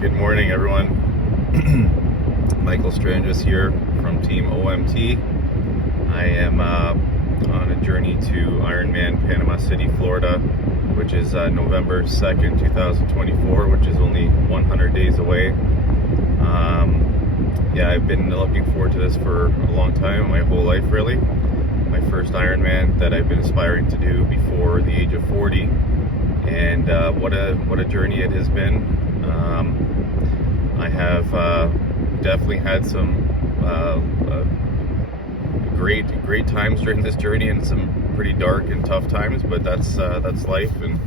Good morning, everyone. Michael Strangis here from Team OMT. I am on a journey to Ironman Panama City, Florida, which is November 2nd, 2024, which is only 100 days away. I've been looking forward to this for a long time, my whole life really. My first Ironman that I've been aspiring to do before the age of 40, and what a journey it has been. I have definitely had some great times during this journey, and some pretty dark and tough times. But that's life, and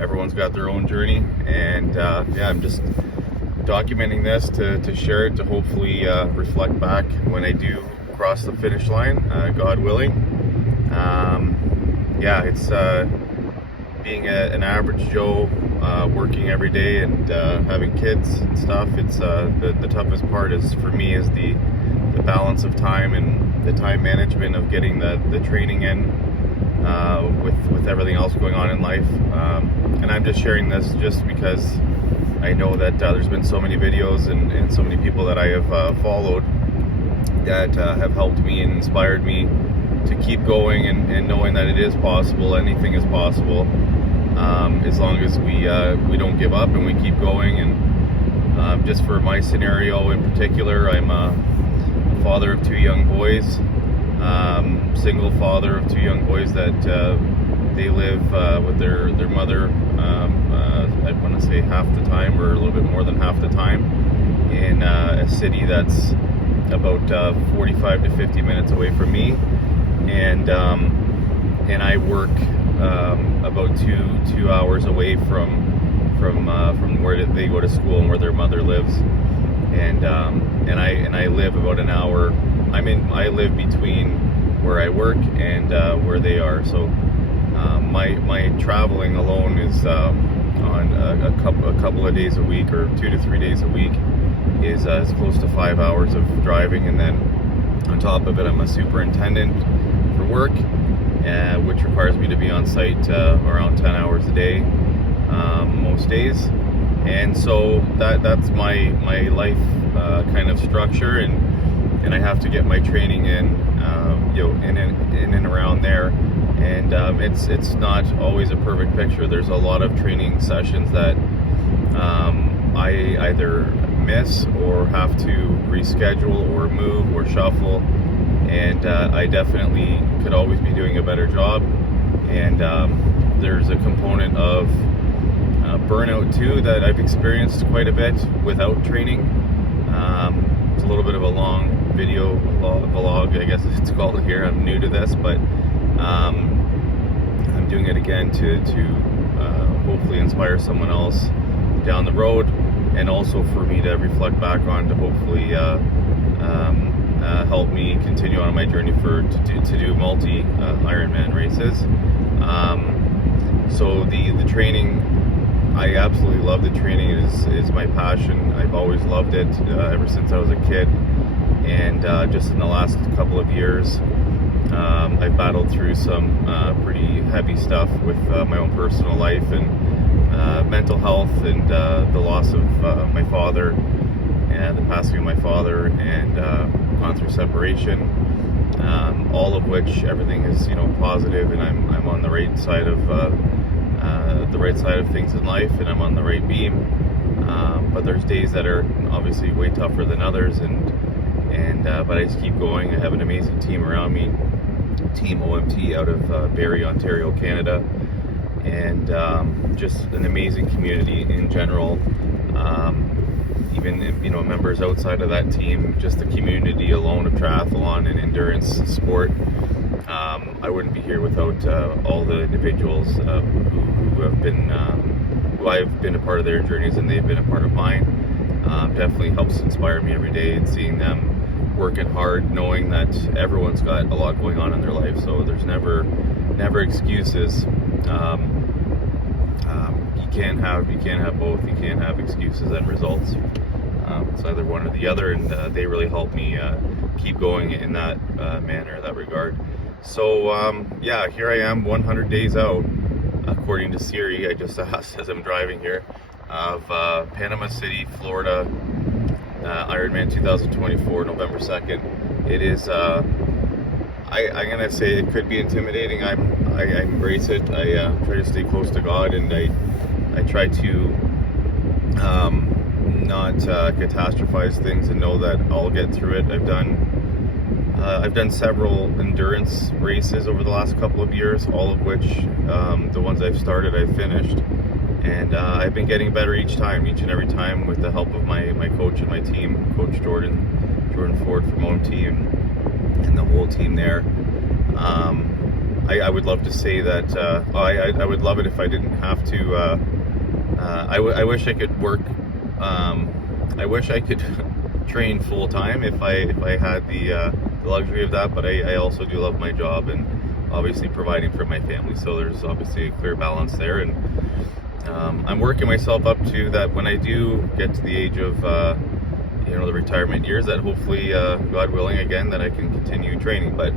everyone's got their own journey. And I'm just documenting this to share it, to hopefully reflect back when I do cross the finish line, God willing. It's being an average Joe, working every day and having kids and stuff. It's the toughest part is for me is the balance of time and the time management of getting the training in with everything else going on in life. And I'm just sharing this just because I know that there's been so many videos and so many people that I have followed that have helped me and inspired me to keep going and knowing that it is possible. Anything is possible. As long as we don't give up and we keep going. And just for my scenario in particular, I'm a father of two young boys, single father of two young boys that they live with their mother, I want to say half the time, or a little bit more than half the time, in a city that's about 45 to 50 minutes away from me. And I work about two hours away from where they go to school and where their mother lives, and I live about an hour. I live between where I work and where they are. So my traveling alone is on a couple of days a week, or 2 to 3 days a week, is close to 5 hours of driving. And then on top of it, I'm a superintendent for work, which requires me to be on site around 10 hours a day, most days. And so that's my life kind of structure, and I have to get my training in in and around there. And it's not always a perfect picture. There's a lot of training sessions that I either miss or have to reschedule or move or shuffle. And I definitely could always be doing a better job. And there's a component of burnout too that I've experienced quite a bit without training. It's a little bit of a long video vlog, I guess it's called here. I'm new to this, but I'm doing it again to hopefully inspire someone else down the road, and also for me to reflect back on, to hopefully help me continue on my journey to do multi Ironman races. So the training, I absolutely love the training. It is my passion. I've always loved it ever since I was a kid. And just in the last couple of years, I've battled through some pretty heavy stuff with my own personal life and mental health, and the loss of my father, and the passing of my father, and gone through separation, all of which everything is positive, and I'm on the right side of things in life, and I'm on the right beam. But there's days that are obviously way tougher than others, but I just keep going. I have an amazing team around me, Team OMT out of Barrie, Ontario, Canada, and just an amazing community in general. Even members outside of that team, just the community alone of triathlon and endurance sport. I wouldn't be here without all the individuals who have been, who I've been a part of their journeys, and they've been a part of mine. Definitely helps inspire me every day, and seeing them working hard, knowing that everyone's got a lot going on in their life. So there's never excuses. You can't have both. You can't have excuses and results. It's either one or the other, and they really help me keep going in that manner, that regard. So here I am, 100 days out, according to Siri. I just asked as I'm driving here. of Panama City, Florida, Ironman 2024, November 2nd. It is, I'm gonna say it could be intimidating. I embrace it. I try to stay close to God, and I try to not catastrophize things and know that I'll get through it. I've done several endurance races over the last couple of years, all of which the ones I've started, I've finished, and I've been getting better each and every time, with the help of my coach and my team, Coach Jordan Ford from OMT, and the whole team there. I would love to say that I would love it if I didn't have to. I wish I could work. I wish I could train full time if I had the luxury of that. But I also do love my job, and obviously providing for my family. So there's obviously a clear balance there, and I'm working myself up to that when I do get to the age of the retirement years, that hopefully, God willing, again, that I can continue training. But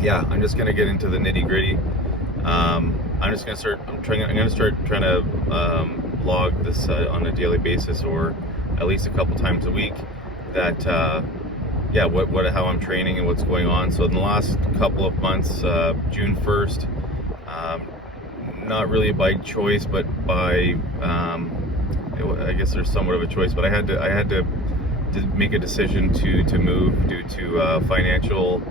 yeah, I'm just gonna get into the nitty gritty. I'm gonna start trying to log this on a daily basis, or at least a couple times a week. That how I'm training and what's going on. So in the last couple of months, June 1st, not really by choice, but by I guess there's somewhat of a choice, but I had to make a decision to move due to financial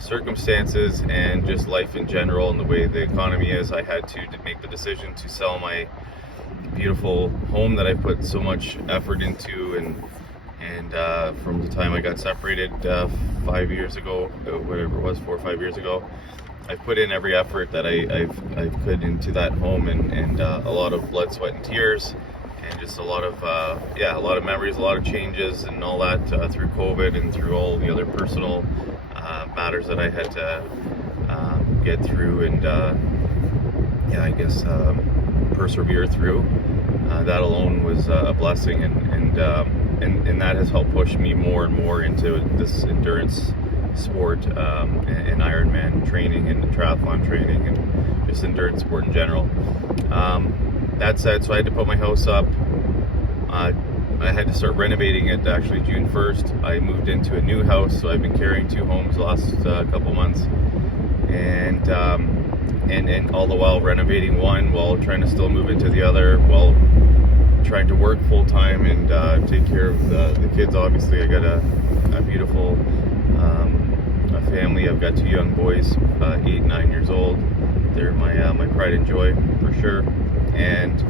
circumstances and just life in general and the way the economy is. I had to make the decision to sell my beautiful home that I put so much effort into, and from the time I got separated 5 years ago, whatever it was, 4 or 5 years ago, I've put in every effort that I've put into that home, and a lot of blood, sweat, and tears, and just a lot of memories, a lot of changes, and all that through COVID and through all the other personal matters that I had to get through, and persevere through. That alone was a blessing, and that has helped push me more and more into this endurance sport, and Ironman training, and triathlon training, and just endurance sport in general. That said, so I had to put my house up. I had to start renovating it actually June 1st. I moved into a new house, so I've been carrying 2 homes the last couple months, and all the while renovating one while trying to still move into the other, while trying to work full time and take care of the kids. Obviously, I got a beautiful a family. I've got 2 young boys, 8 and 9 years old. They're my pride and joy for sure. And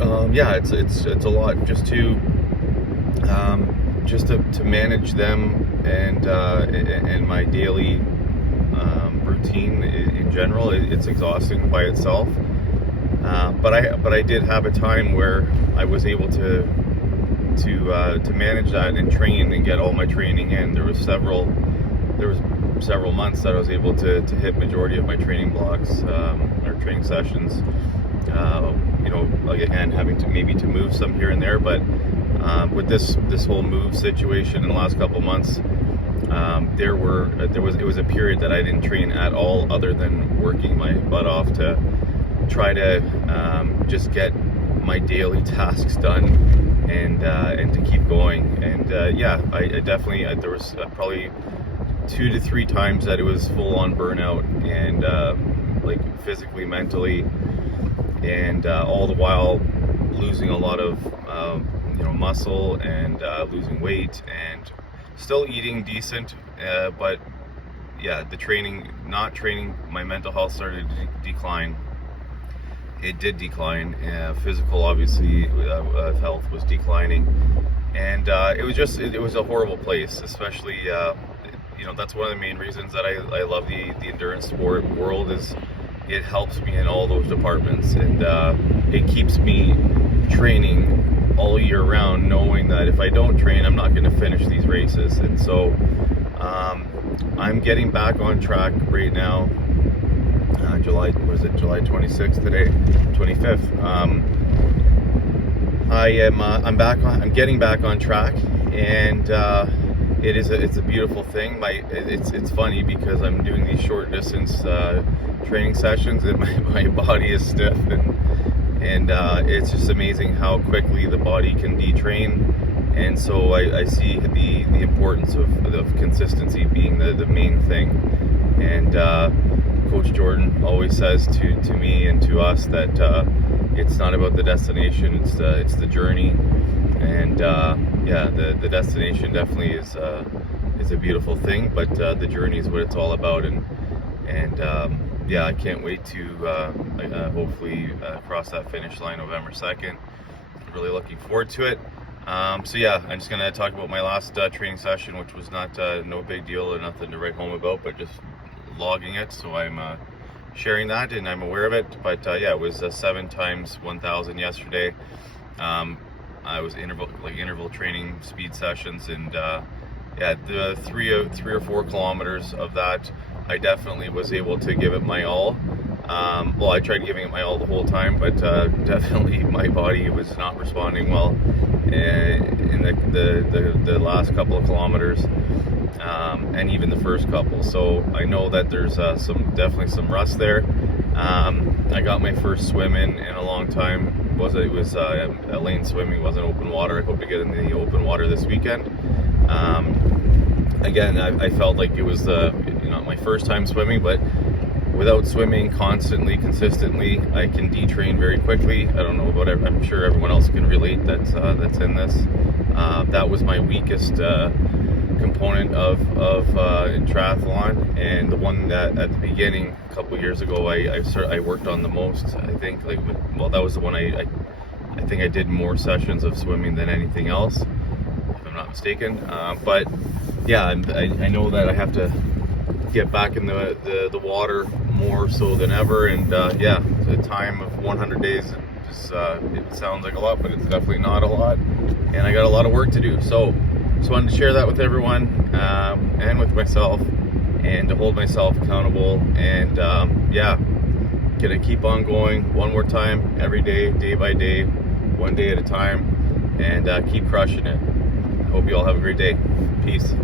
it's a lot just to manage them, and my daily routine in general. It's exhausting by itself. But I did have a time where I was able to manage that and train and get all my training in. There was several months that I was able to hit majority of my training blocks, or training sessions. Again, having to move some here and there, but with this whole move situation in the last couple months, it was a period that I didn't train at all, other than working my butt off to try to just get my daily tasks done, and to keep going. And I definitely, there was probably 2 to 3 times that it was full on burnout, and like physically, mentally, and all the while losing a lot of muscle, and losing weight, and still eating decent, but not training, my mental health started to decline. It did decline. Physical, obviously, health was declining, and it was a horrible place. Especially, that's one of the main reasons that I love the endurance sport world, is it helps me in all those departments, and it keeps me training all year round, knowing that if I don't train, I'm not going to finish these races. And so I'm getting back on track right now. July 26th today, 25th. I'm getting back on track, and it's a beautiful thing. It's funny because I'm doing these short distance training sessions, and my body is stiff, and it's just amazing how quickly the body can detrain. And so I see the importance of consistency being the main thing. And Coach Jordan always says to me and to us that it's not about the destination, it's the journey. And yeah, the destination definitely is a beautiful thing, but the journey is what it's all about. And yeah, I can't wait to hopefully cross that finish line November 2nd. I'm really looking forward to it. So yeah, I'm just gonna talk about my last training session, which was no big deal or nothing to write home about, but just logging it. So I'm sharing that, and I'm aware of it. But yeah, it was 7 times 1,000 yesterday. I was interval training speed sessions, and yeah, the 3 or 4 kilometers of that, I definitely was able to give it my all. Well, I tried giving it my all the whole time, but definitely my body was not responding well in the last couple of kilometers, and even the first couple. So I know that there's definitely some rust there. I got my first swim in a long time. It was a lane swimming, wasn't open water. I hope to get in the open water this weekend. Again, I felt like it was not my first time swimming, but without swimming constantly, consistently, I can detrain very quickly. I don't know about it. I'm sure everyone else can relate that's in this. That was my weakest component of triathlon, and the one that at the beginning a couple of years ago I worked on the most. I think that was the one I think I did more sessions of swimming than anything else, if I'm not mistaken. But yeah, I know that I have to get back in the water more so than ever. And yeah, the time of 100 days, it sounds like a lot, but it's definitely not a lot, and I got a lot of work to do. So just wanted to share that with everyone, and with myself, and to hold myself accountable. And yeah, gonna keep on going one more time every day, day by day, one day at a time, and keep crushing it. I hope you all have a great day. Peace.